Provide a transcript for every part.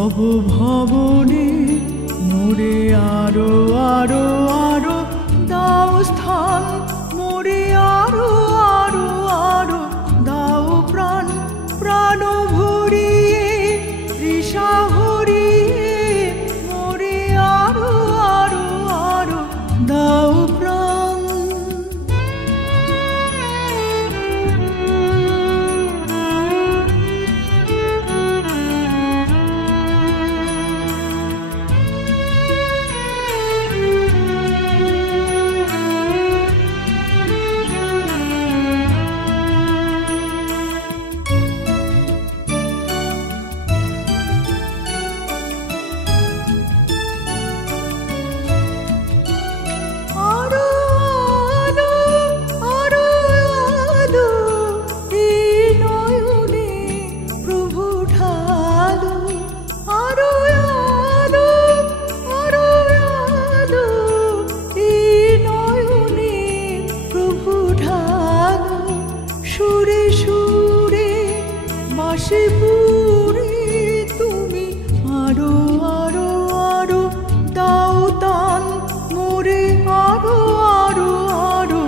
তব ভবনে মোরে আরো আরো আরো দাও স্থান, মোরে আরো আরো আরো দাও প্রাণ। প্রাণ ভরিয়ে তৃষা হরিয়ে মোরে আরো আরো আরো দাও প্রাণ। সুরে সুরে বাঁশি পুরে তুমি আরো আরো আরো দাও দান, মোরে আরো আরো আরো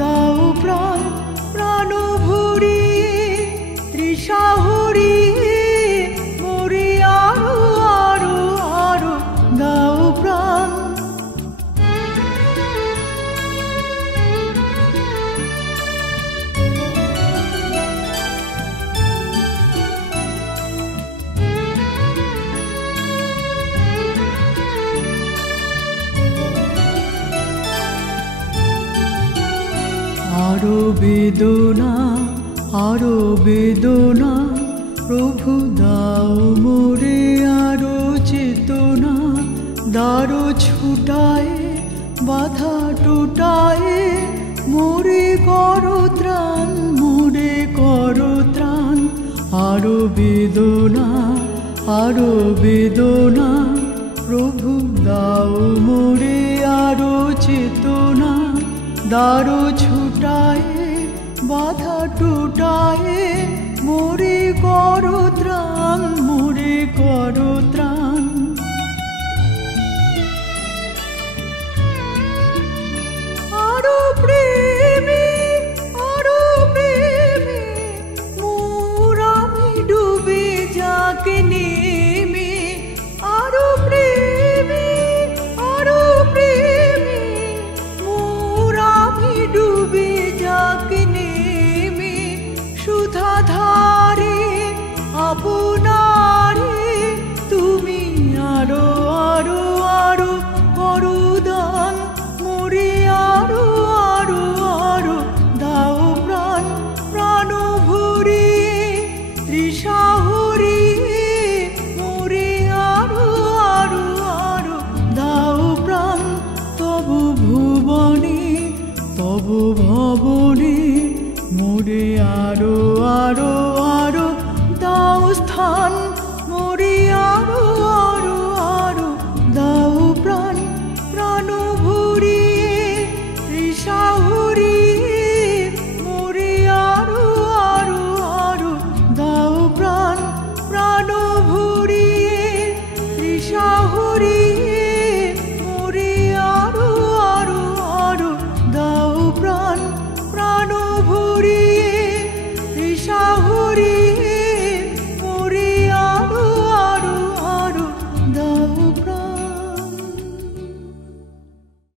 দাও প্রাণ। প্রাণ ভরিয়ে তৃষা হরিয়ে মোরে আরো আরো আরো দাও প্রাণ। আরো বেদনা আরো বেদনা প্রভু দাও মোরে আরো চেতনা। দারো ছুটায় বাধা টুটায় মোরে করো ত্রাণ, মোরে করো ত্রাণ। আরো বেদনা আরো বেদনা প্রভু দাও মোরে আরো চেতনা। দারো ছুটায় বাধা টুটায় মোরে করো ত্রাণ, মোরে করো ত্রাণ। আরো প্রেমে মোর আমি ডুবে যাকে নেমে। আরো প্রেমে মোর আমি ডুবে যাকে নেমে। সুধা ধারে আপনারে তুমি আরো আরো আরো করো দান, মোরে আরো আরো আরো দাও প্রাণ। প্রাণ ভরিয়ে তৃষা হরিয়ে মোরে আরো আরো আরো দাও প্রাণ। তব ভুবনে তব ভবনে মোরে আরো আরো আরো দাও স্থান, মোরে আরো আরো আরো দাও প্রাণ। প্রাণ ভরিয়ে তৃষা হরিয়ে